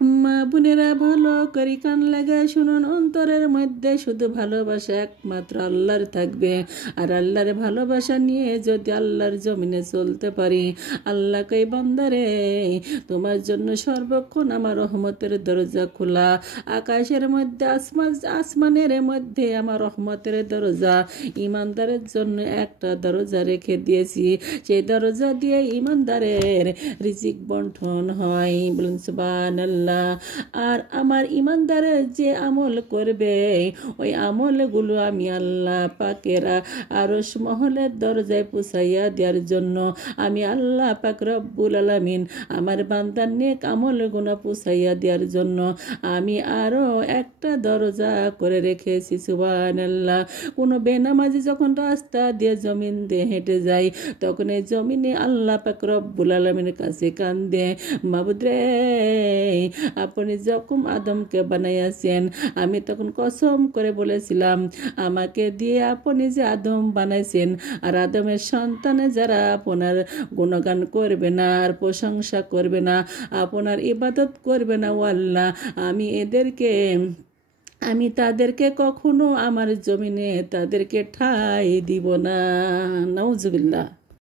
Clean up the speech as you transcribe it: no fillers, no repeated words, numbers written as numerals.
মা বোনেরা ভালো করি কান লাগা শুনুন, অন্তরের মধ্যে শুধু ভালোবাসা একমাত্র আল্লাহর থাকবে। আর আল্লাহর ভালোবাসা নিয়ে যদি আল্লাহর জমিনে চলতে পারি, আল্লাহ কই বান্দারে তোমার জন্য সর্বক্ষণ আমার রহমতের দরজা খোলা। আকাশের মধ্যে আসমানের মধ্যে আমার রহমতের দরজা, ইমানদারের জন্য একটা দরজা রেখে দিয়েছি। সেই দরজা দিয়ে ইমানদারের রিজিক বন্টন হয়। বলুন সুবহানাল্লাহ। আর আমার ইমানদারের যে আমল করবে, ওই আমলগুলো আমি আল্লাহ পাকের আরশ মহলের দরজায় পৌঁছাইয়া দেওয়ার জন্য আমি আল্লাহ পাক রব্বুল আলামিন আমার বান্দার নেক আমলগুলো পৌঁছাইয়া দেওয়ার জন্য আমি আরও একটা দরজা করে রেখেছি। সুবহানাল্লাহ। কোনো বেনামাজি যখন রাস্তা দিয়ে জমিন দিয়ে হেঁটে যায়, তখন এই জমিনে আল্লাহ পাক রব্বুল আলামিনের কাছে কান্দে, মাবুদ রে আপনি যখন আদমকে বানাইয়াছেন, আমি তখন কসম করে বলেছিলাম আমাকে দিয়ে আপনি যে আদম বানাইছেন, আর আদমের সন্তানে যারা আপনার গুণগান করবে না আর প্রশংসা করবে না, আপনার ইবাদত করবে না, ও আল্লাহ আমি তাদেরকে কখনো আমার জমিনে তাদেরকে ঠাঁই দিব না। নাউজুবিল্লাহ।